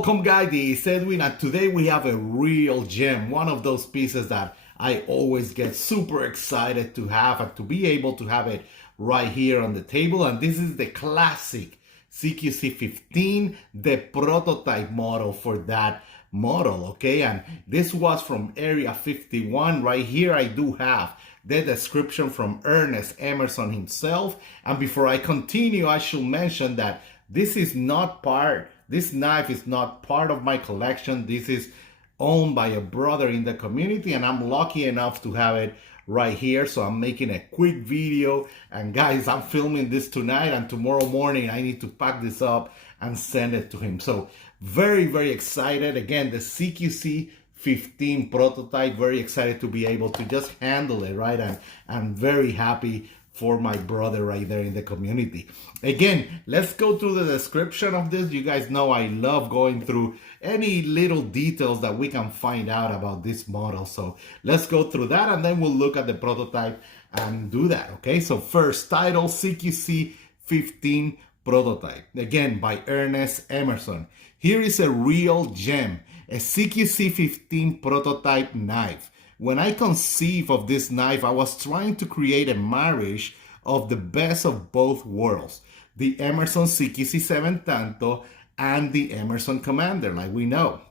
Welcome guys, this is Edwin, and today we have a real gem, one of those pieces that I always get super excited to have and to be able to have it right here on the table. And this is the classic CQC-15, the prototype model for that model, okay? And this was from Area 51. Right here I do have the description from Ernest Emerson himself. And before I continue, I should mention that this knife is not part of my collection. This is owned by a brother in the community, and I'm lucky enough to have it right here. So I'm making a quick video, and guys, I'm filming this tonight, and tomorrow morning I need to pack this up and send it to him. So very, very excited. Again, the CQC-15 prototype, very excited to be able to just handle it, right? And I'm very happy for my brother right there in the community. Again, let's go through the description of this. You guys know I love going through any little details that we can find out about this model. So let's go through that, and then we'll look at the prototype and do that, okay? So first, title, CQC-15 prototype. Again, by Ernest Emerson. Here is a real gem, a CQC-15 prototype knife. When I conceived of this knife, I was trying to create a marriage of the best of both worlds. The Emerson CQC-7 Tanto and the Emerson Commander, like we know.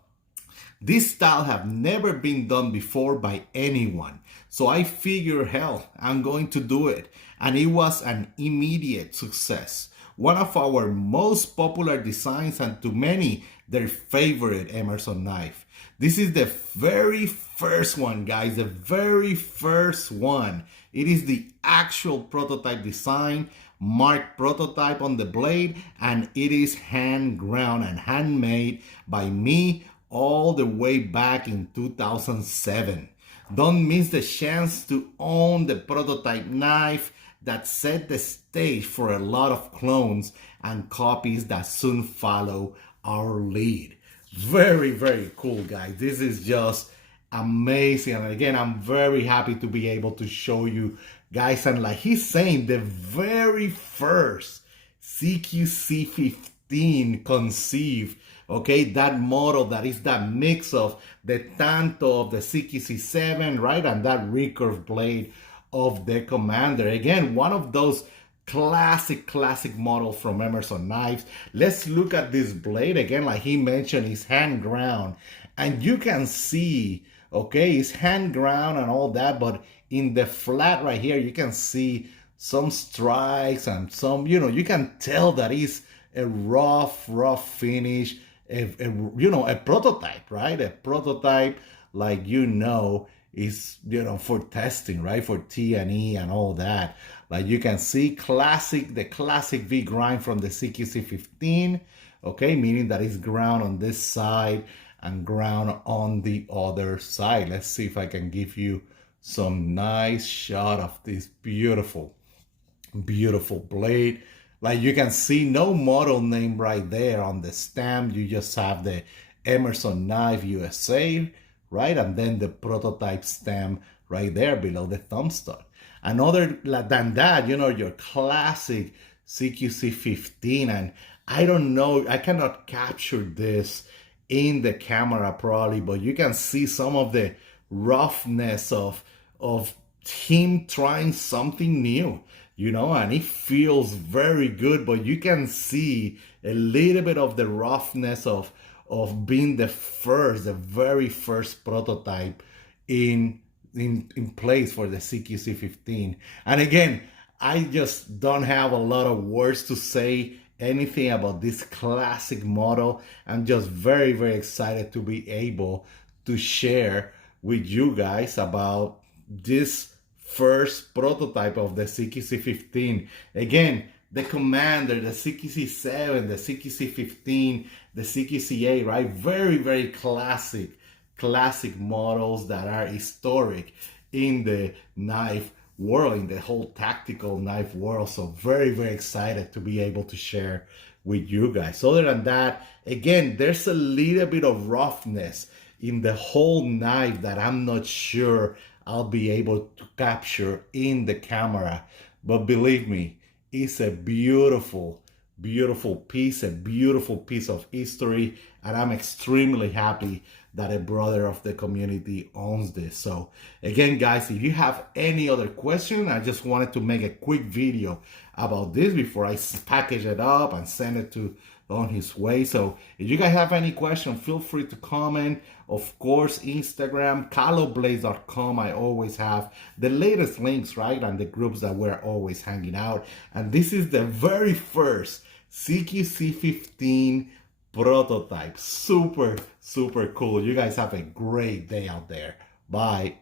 This style have never been done before by anyone. So I figured, hell, I'm going to do it. And it was an immediate success. One of our most popular designs, and to many, their favorite Emerson knife. This is the very first one, guys, the very first one. It is the actual prototype design, marked prototype on the blade, and it is hand ground and handmade by me all the way back in 2007. Don't miss the chance to own the prototype knife that set the stage for a lot of clones and copies that soon follow our lead. Very, very cool, guys. This is just amazing. And again, I'm very happy to be able to show you guys. And like he's saying, the very first CQC-15 conceived, okay, that model that is that mix of the Tanto of the CQC-7, right, and that recurve blade of the Commander. Again, one of those classic model from Emerson Knives. Let's look at this blade again. Like he mentioned, it's hand ground, and you can see, okay, it's hand ground and all that, but in the flat right here you can see some strikes and some, you can tell that it's a rough finish, a prototype, right? A prototype, like, is, for testing, right? For T&E and all that. Like you can see the classic V grind from the CQC-15, okay? Meaning that it's ground on this side and ground on the other side. Let's see if I can give you some nice shot of this beautiful blade. Like you can see no model name right there on the stamp. You just have the Emerson Knife USA, right? And then the prototype stamp right there below the thumb stud. And other than that, your classic CQC-15, and I don't know, I cannot capture this in the camera probably, but you can see some of the roughness of him trying something new, and it feels very good, but you can see a little bit of the roughness of being the very first prototype in place for the CQC-15. And again, I just don't have a lot of words to say anything about this classic model. I'm just very, very excited to be able to share with you guys about this first prototype of the CQC-15. Again, the Commander, the CQC-7, the CQC-15, the CQC-8, right? Very, very classic models that are historic in the knife world, in the whole tactical knife world. So very, very excited to be able to share with you guys. Other than that, again, there's a little bit of roughness in the whole knife that I'm not sure I'll be able to capture in the camera. But believe me, it's a beautiful beautiful piece, a beautiful piece of history, and I'm extremely happy that a brother of the community owns this. So again, guys, if you have any other question, I just wanted to make a quick video about this before I package it up and send it to on his way. So if you guys have any question, feel free to comment. Of course, Instagram, caloblaze.com. I always have the latest links, right, and the groups that we're always hanging out. And this is the very first CQC-15 prototype. Super, super cool. You guys have a great day out there. Bye.